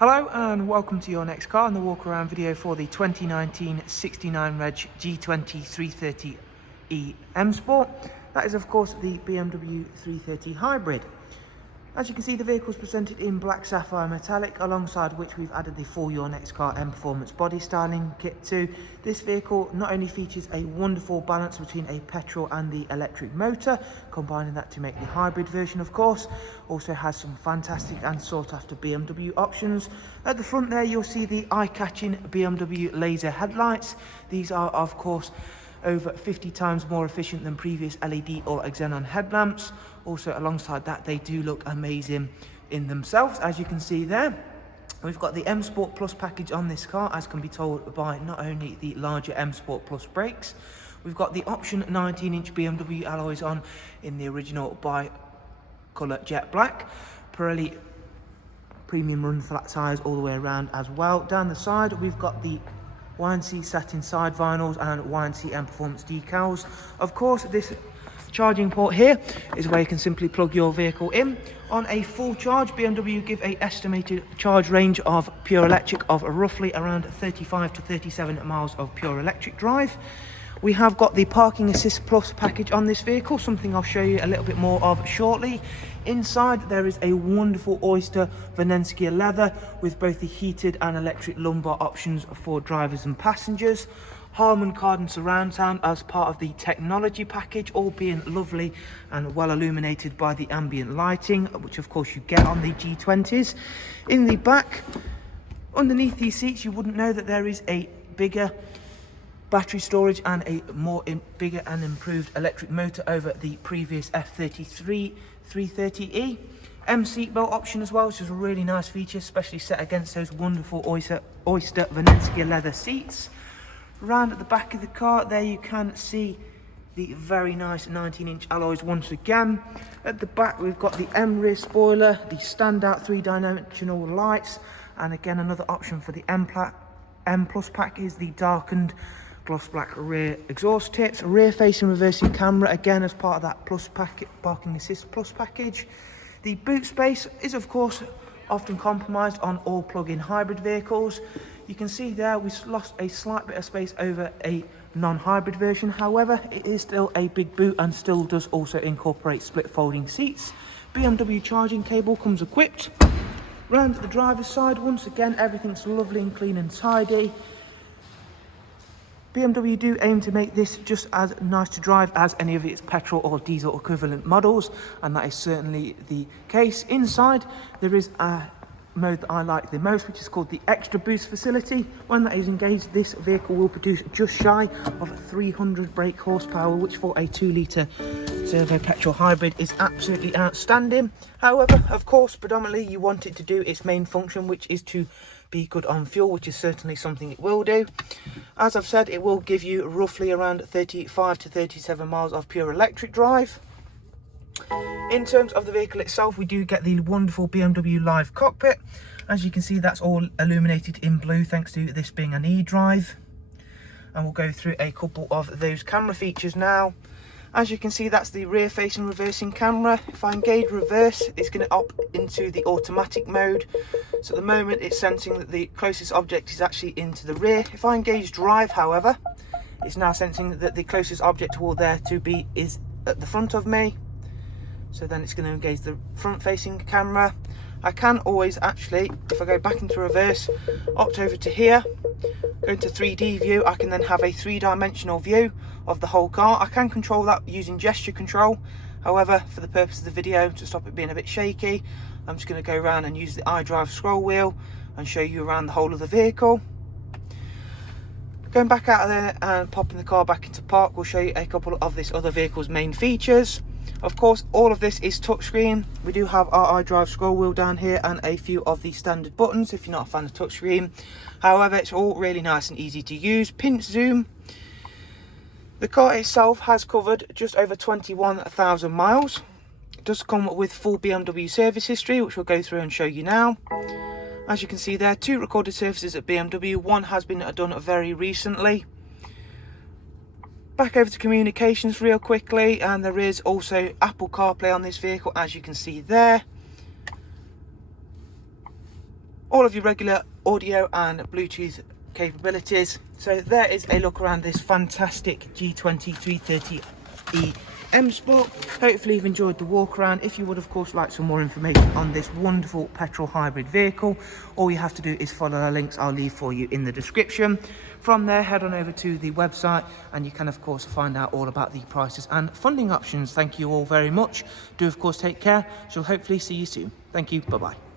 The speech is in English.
Hello and welcome to your next car and the walk around video for the 2019 69 Reg G20 330e M Sport. That is of course the BMW 330 Hybrid. As you can see, the vehicle is presented in black sapphire metallic, alongside which we've added the full Your Next Car Mperformance body styling kit too. This vehicle not only features a wonderful balance between a petrol and the electric motor, combining that to make the hybrid version of course, also has some fantastic and sought after BMW options. At the front there you'll see the eye-catching BMW laser headlights. These are of course over 50 times more efficient than previous LED or xenon headlamps. Also alongside that, they do look amazing in themselves, as you can see there. We've got the M Sport Plus package on this car, as can be told by not only the larger M Sport Plus brakes. We've got the option 19-inch BMW alloys on in the original bi-colour jet black. Pirelli premium run flat tyres all the way around as well. Down the side we've got the YNC satin side vinyls and YNC Mperformance decals. Of course, this charging port here is where you can simply plug your vehicle in. On a full charge, BMW give a estimated charge range of pure electric of roughly around 35 to 37 miles of pure electric drive. We have got the Parking Assist Plus package on this vehicle, something I'll show you a little bit more of shortly. Inside there is a wonderful oyster Venezia leather with both the heated and electric lumbar options for drivers and passengers. Harman Kardon surround sound as part of the technology package, all being lovely and well illuminated by the ambient lighting, which of course you get on the G20s. In the back, underneath these seats, you wouldn't know that there is a bigger battery storage and a bigger and improved electric motor over the previous F33 330e. M seatbelt option as well, which is a really nice feature, especially set against those wonderful oyster Venezia leather seats. Round at the back of the car there you can see the very nice 19-inch alloys once again. At the back we've got the M rear spoiler, the standout 3-dimensional lights, and again another option for the M Plus pack is the darkened gloss black rear exhaust tips. Rear facing reversing camera again as part of that Plus packet, Parking Assist Plus package. The boot space is of course often compromised on all plug-in hybrid vehicles. You can see there we've lost a slight bit of space over a non-hybrid version. However, it is still a big boot and still does also incorporate split folding seats. BMW charging cable comes equipped. Round at the driver's side, once again everything's lovely and clean and tidy. BMW do aim to make this just as nice to drive as any of its petrol or diesel equivalent models, and that is certainly the case. Inside there is a mode that I like the most, which is called the Extra Boost facility. When that is engaged, this vehicle will produce just shy of 300 brake horsepower, which for a 2-litre servo petrol hybrid is absolutely outstanding. However, of course, predominantly you want it to do its main function, which is to be good on fuel, which is certainly something it will do. As I've said, it will give you roughly around 35 to 37 miles of pure electric drive. In terms of the vehicle itself, we do get the wonderful BMW Live cockpit. As you can see, that's all illuminated in blue thanks to this being an e-drive. And we'll go through a couple of those camera features now. As you can see, that's the rear facing reversing camera. If I engage reverse, it's going to opt into the automatic mode. So at the moment it's sensing that the closest object is actually into the rear. If I engage drive, however, it's now sensing that the closest object toward there to be is at the front of me. So then it's going to engage the front facing camera. I can always actually, if I go back into reverse, opt over to here, go into 3D view. I can then have a 3-dimensional view of the whole car. I can control that using gesture control. However, for the purpose of the video, to stop it being a bit shaky, I'm just going to go around and use the iDrive scroll wheel and show you around the whole of the vehicle. Going back out of there and popping the car back into park, we'll show you a couple of this other vehicle's main features. Of course, all of this is touchscreen. We do have our iDrive scroll wheel down here and a few of the standard buttons if you're not a fan of touchscreen. However, it's all really nice and easy to use. Pinch zoom. The car itself has covered just over 21,000 miles. It does come with full BMW service history, which we'll go through and show you now. As you can see there, 2 recorded services at BMW. One has been done very recently. Back over to communications real quickly, and there is also Apple CarPlay on this vehicle, as you can see there. all of your regular audio and Bluetooth capabilities. So there is a look around this fantastic G20 330e M Sport. Hopefully you've enjoyed the walk around. If you would of course like some more information on this wonderful petrol hybrid vehicle, all you have to do is follow the links I'll leave for you in the description. From there, head on over to the website and you can of course find out all about the prices and funding options. Thank you all very much. Do of course take care. Shall hopefully see you soon. Thank you. Bye bye.